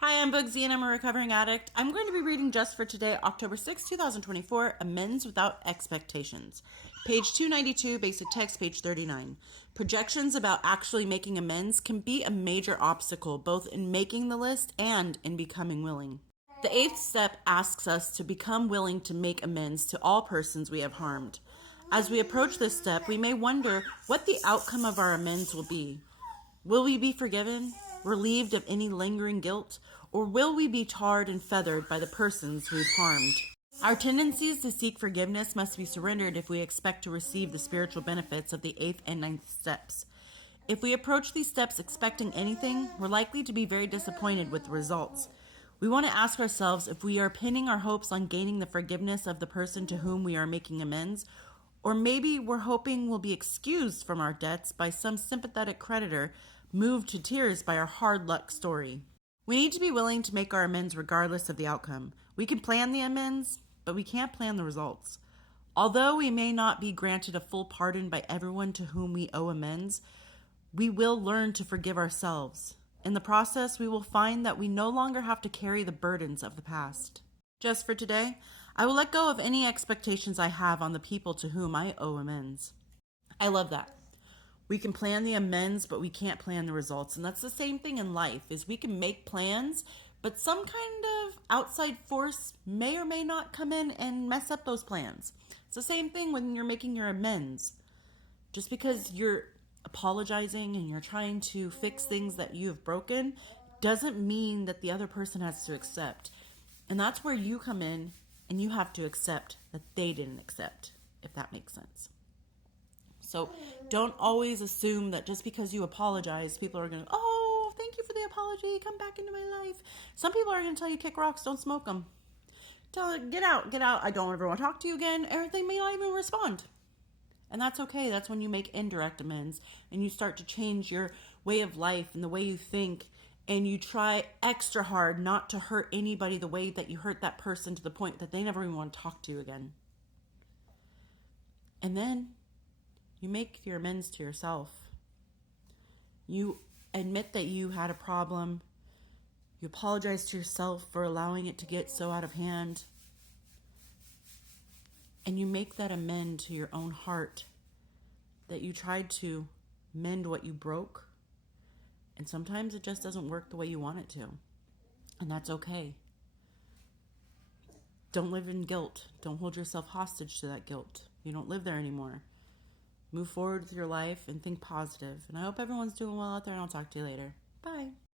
Hi, I'm Bugsy and I'm a recovering addict. I'm going to be reading just for today, October 6, 2024, Amends Without Expectations. Page 292, basic text, page 39. Projections about actually making amends can be a major obstacle both in making the list and in becoming willing. The eighth step asks us to become willing to make amends to all persons we have harmed. As we approach this step, we may wonder what the outcome of our amends will be. Will we be forgiven, relieved of any lingering guilt, or will we be tarred and feathered by the persons we've harmed? Our tendencies to seek forgiveness must be surrendered if we expect to receive the spiritual benefits of the eighth and ninth steps. If we approach these steps expecting anything, we're likely to be very disappointed with the results. We want to ask ourselves if we are pinning our hopes on gaining the forgiveness of the person to whom we are making amends, or maybe we're hoping we'll be excused from our debts by some sympathetic creditor moved to tears by our hard luck story. We need to be willing to make our amends regardless of the outcome. We can plan the amends, but we can't plan the results. Although we may not be granted a full pardon by everyone to whom we owe amends, we will learn to forgive ourselves. In the process, we will find that we no longer have to carry the burdens of the past. Just for today, I will let go of any expectations I have on the people to whom I owe amends. I love that. We can plan the amends, but we can't plan the results. And that's the same thing in life, is we can make plans, but some kind of outside force may or may not come in and mess up those plans. It's the same thing when you're making your amends. Just because you're apologizing and you're trying to fix things that you have broken doesn't mean that the other person has to accept. And that's where you come in and you have to accept that they didn't accept, if that makes sense. So don't always assume that just because you apologize, people are going to, oh, thank you for the apology, come back into my life. Some people are going to tell you, kick rocks, don't smoke them. Tell it, get out, I don't ever want to talk to you again, or they may not even respond. And that's okay. That's when you make indirect amends and you start to change your way of life and the way you think, and you try extra hard not to hurt anybody the way that you hurt that person to the point that they never even want to talk to you again. And then you make your amends to yourself. You admit that you had a problem. You apologize to yourself for allowing it to get so out of hand. And you make that amend to your own heart that you tried to mend what you broke. And sometimes it just doesn't work the way you want it to. And that's okay. Don't live in guilt. Don't hold yourself hostage to that guilt. You don't live there anymore. Move forward with your life and think positive. And I hope everyone's doing well out there, and I'll talk to you later. Bye.